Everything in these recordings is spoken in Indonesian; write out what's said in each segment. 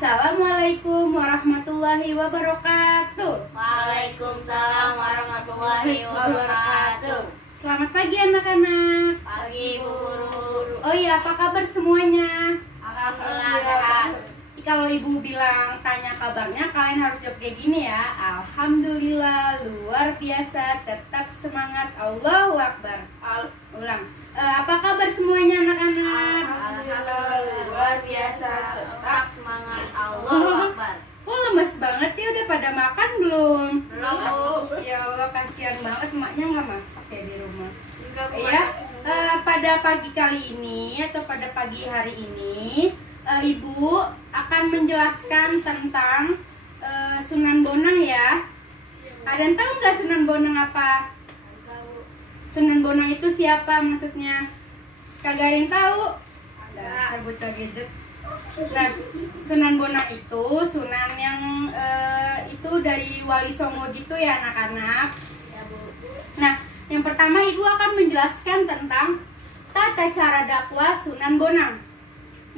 Assalamualaikum warahmatullahi wabarakatuh. Waalaikumsalam warahmatullahi wabarakatuh. Selamat pagi anak-anak. Pagi Bu Guru. Oh iya, apa kabar semuanya? Alhamdulillah sehat. Kalau ibu bilang tanya kabarnya, kalian harus jawab kayak gini ya. Alhamdulillah, luar biasa, tetap semangat, Allahu Akbar. Ulang. Apa kabar semuanya anak-anak? Alhamdulillah luar biasa, tetap semangat, Allahu Akbar. Kok lemes banget ya, udah pada makan belum? Belum Bu. Ya Allah, kasihan banget emaknya nggak masak ya di rumah. Enggak Bu. Ya, pada pagi kali ini atau pada pagi hari ini, Ibu akan menjelaskan tentang Sunan Bonang ya. Ada yang tahu nggak Sunan Bonang apa? Sunan Bonang itu siapa maksudnya? Kagak ada yang tahu? Dasar bocah gadget. Nah, Sunan Bonang itu Sunan yang itu dari Wali Songo gitu ya anak-anak. Ya Bu. Nah, yang pertama Ibu akan menjelaskan tentang tata cara dakwah Sunan Bonang.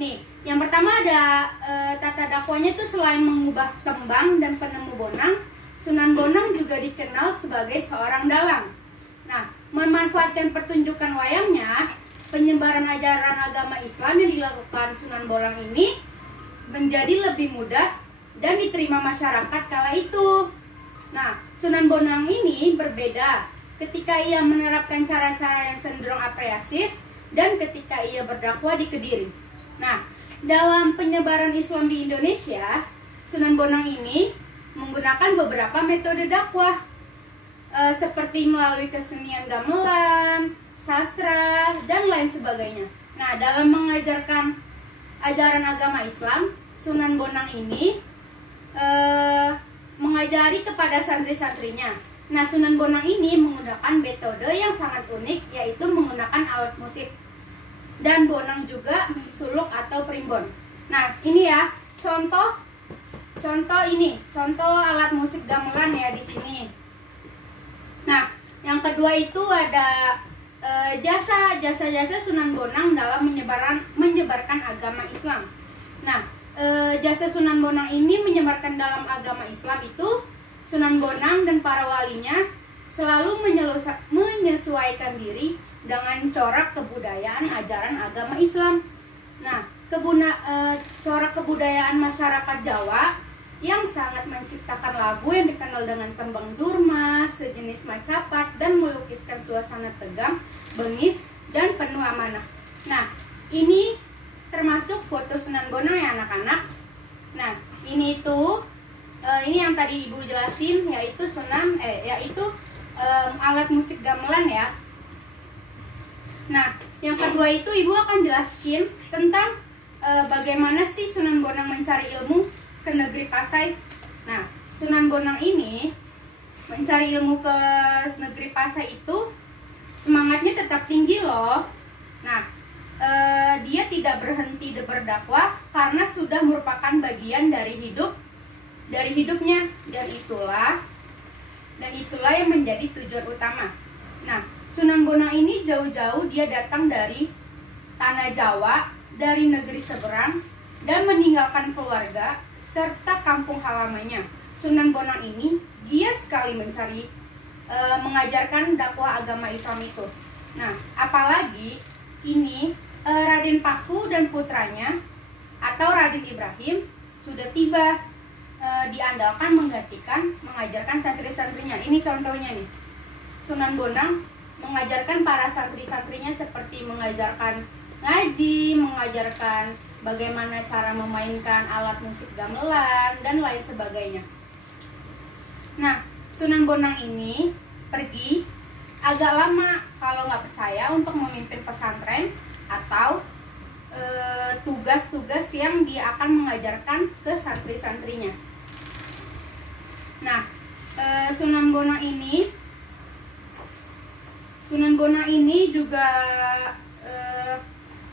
Nih, yang pertama ada tata dakwahnya itu selain mengubah tembang dan penemu Bonang, Sunan Bonang juga dikenal sebagai seorang dalang. Nah, memanfaatkan pertunjukan wayangnya, penyebaran ajaran agama Islam yang dilakukan Sunan Bonang ini menjadi lebih mudah dan diterima masyarakat kala itu. Nah, Sunan Bonang ini berbeda ketika ia menerapkan cara-cara yang cenderung apresiatif dan ketika ia berdakwah di Kediri. Nah, dalam penyebaran Islam di Indonesia, Sunan Bonang ini menggunakan beberapa metode dakwah seperti melalui kesenian gamelan, sastra, dan lain sebagainya. Nah, dalam mengajarkan ajaran agama Islam, Sunan Bonang ini mengajari kepada santri-santrinya. Nah, Sunan Bonang ini menggunakan metode yang sangat unik, yaitu menggunakan alat musik. Dan Bonang juga suluk atau primbon. Nah, ini ya, contoh alat musik gamelan ya di sini. Nah, yang kedua itu ada jasa Sunan Bonang dalam menyebarkan agama Islam. Nah, jasa Sunan Bonang ini menyebarkan dalam agama Islam itu Sunan Bonang dan para walinya selalu menyesuaikan diri dengan corak kebudayaan ajaran agama Islam. Nah, corak kebudayaan masyarakat Jawa yang sangat menciptakan lagu yang dikenal dengan tembang durma, sejenis macapat, dan melukiskan suasana tegang, bengis, dan penuh amanah. Nah, ini termasuk foto Sunan Bonang ya anak-anak. Nah, ini yang tadi Ibu jelasin, yaitu alat musik gamelan ya. Nah, yang kedua itu Ibu akan jelaskin tentang bagaimana sih Sunan Bonang mencari ilmu ke negeri Pasai. Nah, Sunan Bonang ini mencari ilmu ke negeri Pasai itu semangatnya tetap tinggi loh. Nah, dia tidak berhenti berdakwah karena sudah merupakan bagian dari hidupnya, dan itulah yang menjadi tujuan utama. Nah, Sunan Bonang ini jauh-jauh dia datang dari tanah Jawa, dari negeri seberang, dan meninggalkan keluarga serta kampung halamannya. Sunan Bonang ini giat sekali mengajarkan dakwah agama Islam itu. Nah, apalagi ini Raden Paku dan putranya atau Raden Ibrahim sudah tiba, diandalkan menggantikan mengajarkan santri-santrinya. Ini contohnya nih, Sunan Bonang mengajarkan para santri-santrinya seperti mengajarkan ngaji, mengajarkan bagaimana cara memainkan alat musik gamelan, dan lain sebagainya. Nah, Sunan Bonang ini pergi agak lama kalau nggak percaya untuk memimpin pesantren atau tugas-tugas yang dia akan mengajarkan ke santri-santrinya. Nah, Sunan Bonang ini juga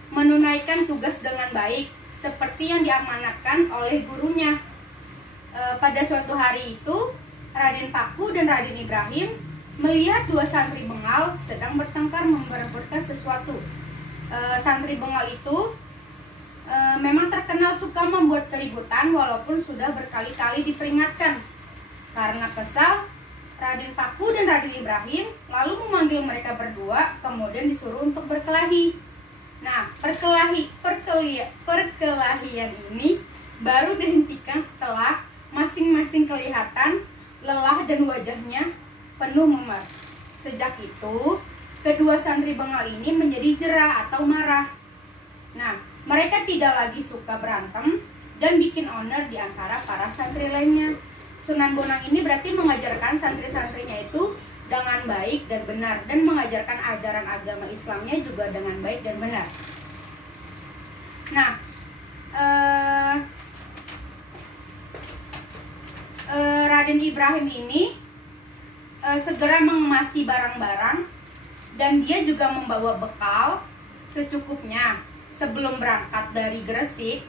menunaikan tugas dengan baik seperti yang diamanatkan oleh gurunya. Pada suatu hari itu, Raden Paku dan Raden Ibrahim melihat dua santri bengal sedang bertengkar memperebutkan sesuatu. Santri bengal itu memang terkenal suka membuat keributan walaupun sudah berkali-kali diperingatkan. Karena kesal, Raden Paku dan Raden Ibrahim lalu memanggil mereka berdua, kemudian disuruh untuk berkelahi. Nah, perkelahian ini baru dihentikan setelah masing-masing kelihatan lelah dan wajahnya penuh memar. Sejak itu, kedua santri bengal ini menjadi jerah atau marah. Nah, mereka tidak lagi suka berantem dan bikin onar di antara para santri lainnya. Sunan Bonang ini berarti mengajarkan santri-santrinya itu dengan baik dan benar, dan mengajarkan ajaran agama Islamnya juga dengan baik dan benar. Nah, Raden Ibrahim ini segera mengemasi barang-barang, dan dia juga membawa bekal secukupnya. Sebelum berangkat dari Gresik,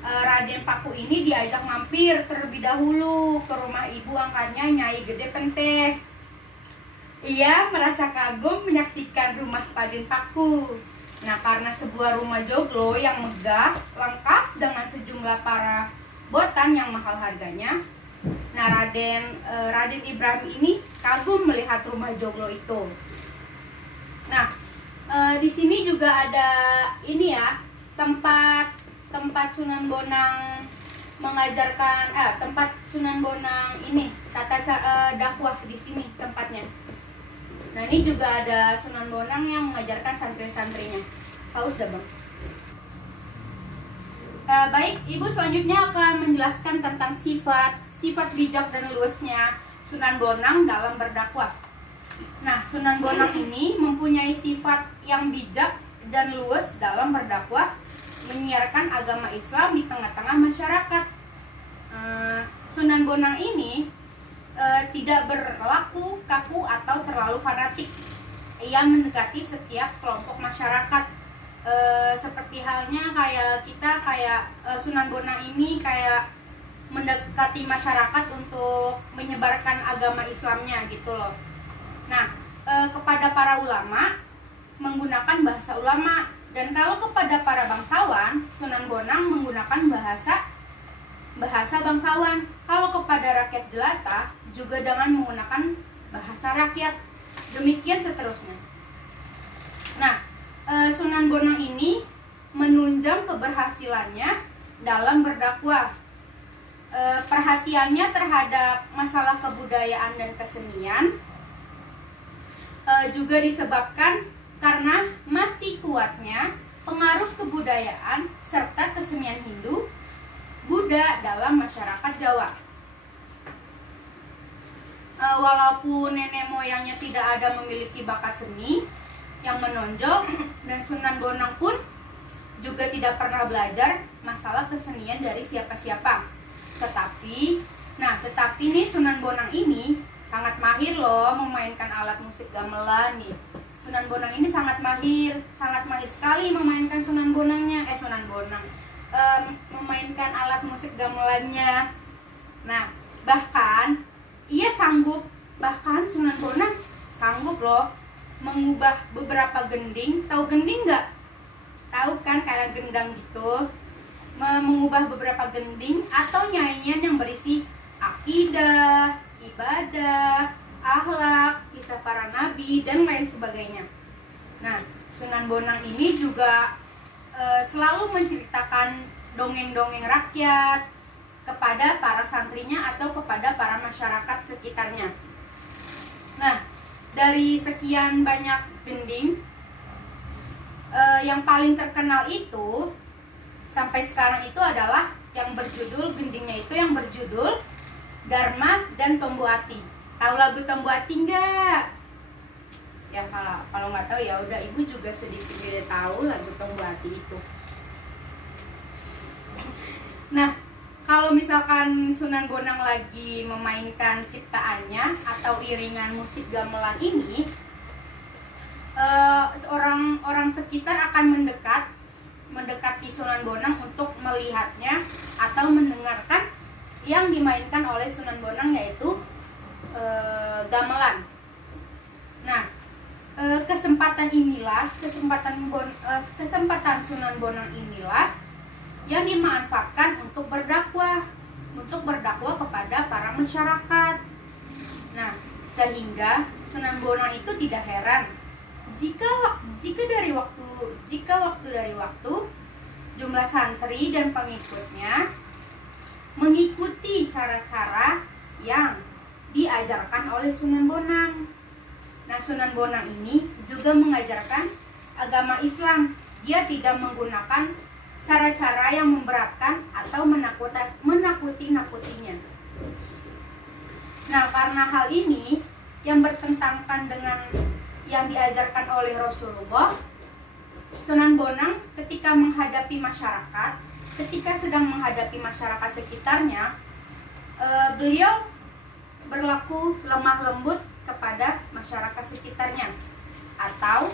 Raden Paku ini diajak mampir terlebih dahulu ke rumah ibu angkatnya Nyai Gede Penteh. Ia merasa kagum menyaksikan rumah Raden Paku. Nah, karena sebuah rumah joglo yang megah, lengkap dengan sejumlah para botan yang mahal harganya. Nah, Raden Ibrahim ini kagum melihat rumah joglo itu. Nah, di sini juga ada ini ya, tempat Sunan Bonang mengajarkan, tempat Sunan Bonang ini tata dakwah di sini tempatnya. Nah, ini juga ada Sunan Bonang yang mengajarkan santri-santrinya. Haus dah bang. Baik, ibu selanjutnya akan menjelaskan tentang sifat bijak dan luasnya Sunan Bonang dalam berdakwah. Nah, Sunan Bonang ini mempunyai sifat yang bijak dan luas dalam berdakwah, menyiarkan agama Islam di tengah-tengah masyarakat. Sunan Bonang ini tidak berlaku kaku atau terlalu fanatik. Ia mendekati setiap kelompok masyarakat. Seperti halnya kayak kita, Sunan Bonang ini kayak mendekati masyarakat untuk menyebarkan agama Islamnya gitu loh. Nah, kepada para ulama menggunakan bahasa ulama, dan kalau kepada para bangsawan, Sunan Bonang menggunakan bahasa bangsawan. Kalau kepada rakyat jelata juga dengan menggunakan bahasa rakyat. Demikian seterusnya. Nah, Sunan Bonang ini menunjang keberhasilannya dalam berdakwah. Perhatiannya terhadap masalah kebudayaan dan kesenian juga disebabkan karena masih kuatnya pengaruh kebudayaan serta kesenian Hindu Buddha dalam masyarakat Jawa. Walaupun nenek moyangnya tidak ada memiliki bakat seni yang menonjol, dan Sunan Bonang pun juga tidak pernah belajar masalah kesenian dari siapa-siapa. Tetapi nih Sunan Bonang ini sangat mahir loh memainkan alat musik gamelan nih. Sunan Bonang ini sangat mahir sekali memainkan memainkan alat musik gamelannya. Nah, bahkan Sunan Bonang sanggup loh mengubah beberapa gending. Tahu gending nggak? Tahu kan, kayak gendang gitu. Mengubah beberapa gending atau nyanyian yang berisi akidah, ibadah, akhlak, kisah para nabi, dan lain sebagainya. Nah, Sunan Bonang ini juga selalu menceritakan dongeng-dongeng rakyat kepada para santrinya atau kepada para masyarakat sekitarnya. Nah, dari sekian banyak gending, yang paling terkenal itu sampai sekarang itu adalah gendingnya itu yang berjudul Dharma dan Tombu Ati. Tahu lagu Tombu Ati nggak? Ya, kalau nggak tahu ya udah, ibu juga sedikit tahu lagu Tombu Ati itu. Nah, kalau misalkan Sunan Bonang lagi memainkan ciptaannya atau iringan musik gamelan ini, orang sekitar akan mendekati Sunan Bonang untuk melihatnya atau mendengarkan yang dimainkan oleh Sunan Bonang, yaitu gamelan. Nah, kesempatan Sunan Bonang inilah yang dimanfaatkan untuk berdakwah kepada para masyarakat. Nah, sehingga Sunan Bonang itu tidak heran jika waktu dari waktu jumlah santri dan pengikutnya mengikuti cara-cara yang diajarkan oleh Sunan Bonang. Nah, Sunan Bonang ini juga mengajarkan agama Islam. Dia tidak menggunakan cara-cara yang memberatkan atau menakuti-nakutinya. Nah, karena hal ini yang bertentangan dengan yang diajarkan oleh Rasulullah, Sunan Bonang ketika sedang menghadapi masyarakat sekitarnya, beliau berlaku lemah lembut kepada masyarakat sekitarnya atau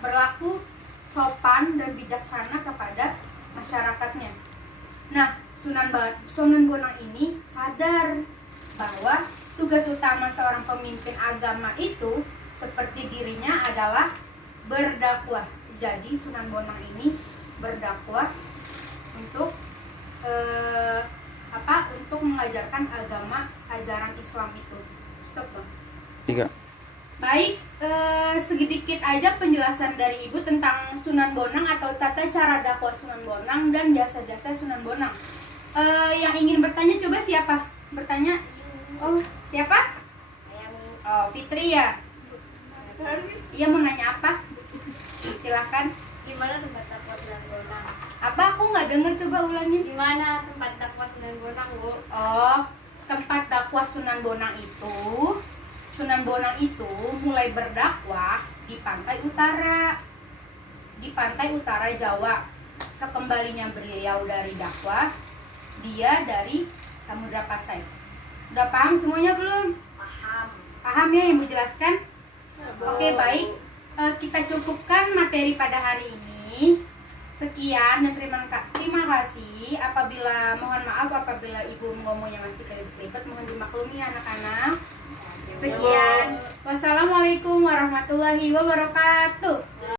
berlaku sopan dan bijaksana kepada masyarakatnya. Nah, Sunan Bonang ini sadar bahwa tugas utama seorang pemimpin agama itu seperti dirinya adalah berdakwah. Jadi Sunan Bonang ini berdakwah untuk untuk mengajarkan ajaran Islam itu. Stop dong. 3. Baik, sedikit aja penjelasan dari Ibu tentang Sunan Bonang atau tata cara dakwah Sunan Bonang dan jasa-jasa Sunan Bonang. Yang ingin bertanya coba siapa? Bertanya? Oh, siapa? Oh, Fitri ya. Iya, mau nanya apa? Silakan. Gimana tempat dakwah Sunan Bonang? Apa? Aku nggak dengar, coba ulangi. Gimana tempat dakwah Sunan Bonang, Bu? Oh, tempat dakwah Sunan Bonang itu mulai berdakwah di pantai utara Jawa. Sekembalinya beliau dari dakwah, dia dari Samudra Pasai. Udah paham semuanya belum? Paham ya yang Ibu jelaskan? Oke, baik. Kita cukupkan materi pada hari ini. Sekian dan terima kasih. Mohon maaf apabila Ibu ngomongnya masih kelibet-kelibet, mohon dimaklumi anak-anak. Sekian. Wassalamualaikum warahmatullahi wabarakatuh.